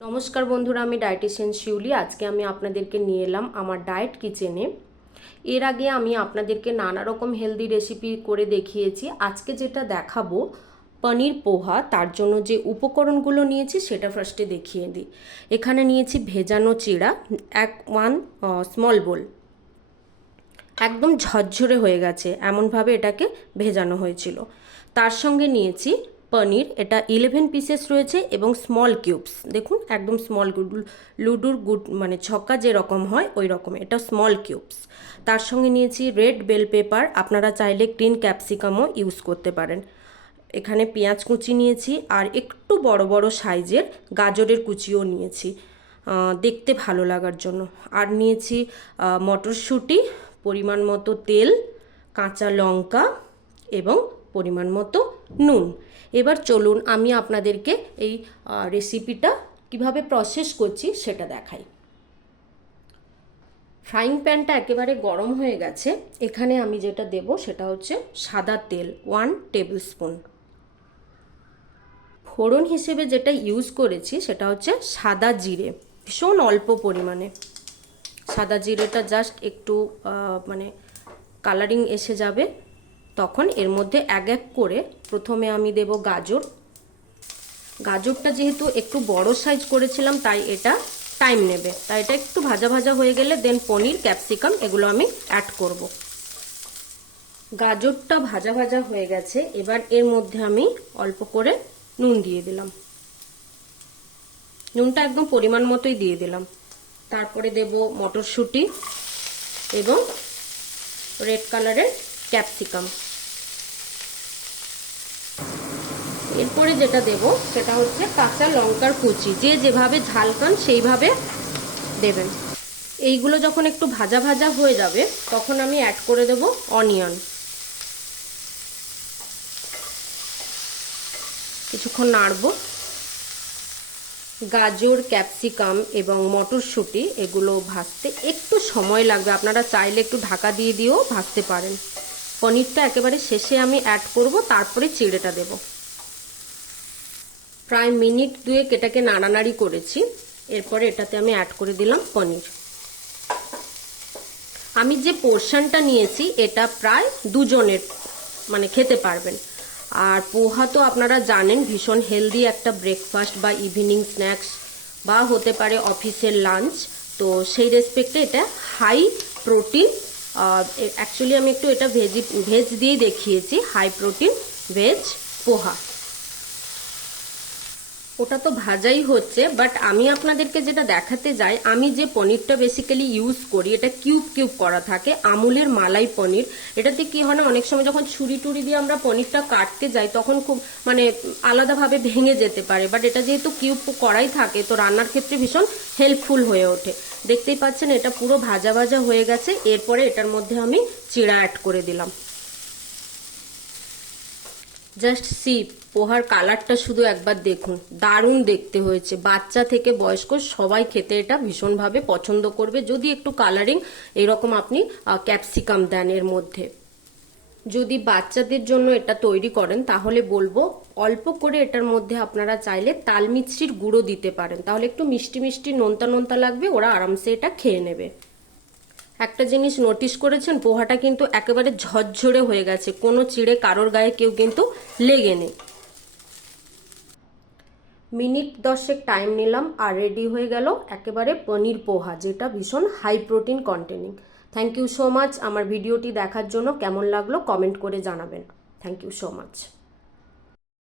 নমস্কার বন্ধুরা, আমি ডায়েটিশিয়ান শিউলি। আজকে আমি আপনাদেরকে নিয়ে এলাম আমার ডায়েট কিচেনে। এর আগে আমি আপনাদেরকে নানা রকম হেলদি রেসিপি করে দেখিয়েছি। আজকে যেটা দেখাবো পনির পোহা, তার জন্য যে উপকরণগুলো নিয়েছি সেটা ফার্স্টে দেখিয়ে দিই। এখানে নিয়েছি ভেজানো চিড়া ওয়ান স্মল বোল, একদম ঝরঝরে হয়ে গেছে এমনভাবে এটাকে ভেজানো হয়েছিল। তার সঙ্গে নিয়েছি পনির, এটা 11 পিসেস রয়েছে এবং স্মল কিউবস, দেখুন একদম স্মল, লুডুর গুড মানে ছক্কা যেরকম হয় ওই রকম, এটা স্মল কিউবস। তার সঙ্গে নিয়েছি রেড বেল পেপার, আপনারা চাইলে গ্রিন ক্যাপসিকামও ইউজ করতে পারেন। এখানে পেঁয়াজ কুচি নিয়েছি আর একটু বড় বড় সাইজের গাজরের কুচিও নিয়েছি দেখতে ভালো লাগার জন্য। আর নিয়েছি মটরশুঁটি, পরিমাণ মতো তেল, কাঁচা লঙ্কা এবং পরিমাণ মতো নুন। এবার চলুন আমি আপনাদেরকে এই রেসিপিটা কিভাবে প্রসেস করছি সেটা দেখাই। ফ্রাইং প্যানটা একেবারে গরম হয়ে গেছে। এখানে আমি যেটা দেব সেটা হচ্ছে সাদা তেল 1 টেবিল স্পুন। ফোড়ন হিসেবে যেটা ইউজ করেছি সেটা হচ্ছে সাদা জিরে, ভীষণ অল্প পরিমাণে। সাদা জিরেটা জাস্ট একটু মানে কালারিং এসে যাবে, তখন এর মধ্যে এক এক করে প্রথমে আমি দেব গাজর। গাজরটা যেহেতু একটু বড় সাইজ করেছিলাম তাই এটা টাইম নেবে, তাই এটা একটু ভাজা ভাজা হয়ে গেলে দেন পনির, ক্যাপসিকাম এগুলো আমি অ্যাড করব। গাজরটা ভাজা ভাজা হয়ে গেছে, এবার এর মধ্যে আমি অল্প করে নুন দিয়ে দিলাম। নুনটা একদম পরিমাণ মতোই দিয়ে দিলাম। তারপরে দেব মটরশুঁটি এবং রেড কালারের ক্যাপসিকাম। এরপরে যেটা দেব সেটা হচ্ছে কাঁচা লঙ্কার কুচি, যে যেভাবে ঝাল খান সেইভাবে দেবেন। এইগুলো যখন একটু ভাজা ভাজা হয়ে যাবে তখন আমি অ্যাড করে দেব অনিয়ন। কিছুক্ষণ নাড়বো। গাজর, ক্যাপসিকাম এবং মটরশুঁটি এগুলো ভাজতে একটু সময় লাগবে, আপনারা চাইলে একটু ঢাকা দিয়ে দিয়েও ভাজতে পারেন। পনিরটা একেবারে শেষে আমি অ্যাড করব, তারপরে চিড়েটা দেব। প্রায় মিনিট দুয়েক এটাকে নাড়ানাড়ি করেছি। এরপরে এটাতে আমি অ্যাড করে দিলাম পনির। আমি যে পোর্শনটা নিয়েছি এটা প্রায় দুজনের মানে খেতে পারবেন। আর পোহা তো আপনারা জানেন ভীষণ হেলদি একটা ব্রেকফাস্ট বা ইভিনিং স্ন্যাক্স বা হতে পারে অফিসের লাঞ্চ। তো সেই রেসপেক্টে এটা হাই প্রোটিন। অ্যাকচুয়ালি আমি একটু এটা ভেজ দিয়েই দেখিয়েছি, হাই প্রোটিন ভেজ পোহা। ওটা তো ভাজাই হচ্ছে, বাট আমি আপনাদেরকে যেটা দেখাতে যাই, আমি যে পনিরটা বেসিক্যালি ইউজ করি এটা কিউব কিউব করা থাকে, আমুলের মালাই পনির। এটাতে কি হয় না, অনেক সময় যখন ছুরি টুরি দিয়ে আমরা পনিরটা কাটতে যাই তখন খুব মানে আলাদাভাবে ভেঙে যেতে পারে, বাট এটা যেহেতু কিউব করাই থাকে তো রান্নার ক্ষেত্রে ভীষণ হেল্পফুল হয়ে ওঠে। দেখতেই পাচ্ছেন এটা পুরো ভাজা ভাজা হয়ে গেছে। এরপরে এটার মধ্যে আমি চিড়া অ্যাড করে দিলাম। জাস্ট সি, পোহার কালারটা শুধু একবার দেখুন, দারুণ দেখতে হয়েছে। বাচ্চা থেকে বয়স্ক সবাই খেতে এটা ভীষণভাবে পছন্দ করবে যদি একটু কালারিং এরকম আপনি ক্যাপসিকাম দেন এর মধ্যে। যদি বাচ্চাদের জন্য এটা তৈরি করেন তাহলে বলবো অল্প করে এটার মধ্যে আপনারা চাইলে তাল মিছরির গুঁড়ো দিতে পারেন, তাহলে একটু মিষ্টি মিষ্টি নোনতা নোনতা লাগবে, ওরা আরামসে এটা খেয়ে নেবে। একটা জিনিস নোটিস করেছেন, পোহাটা কিন্তু একেবারে ঝরঝরে হয়ে গেছে, কোনো চিড়ে কারোর গায়ে কেউ কিন্তু লেগে নেই। মিনিট 10 টাইম নিলাম আর রেডি হয়ে গেল একেবারে পনির পোহা, যেটা ভীষণ high protein containing. Thank you so much আমার ভিডিওটি দেখার জন্য। কেমন লাগলো কমেন্ট করে জানাবেন। Thank you so much.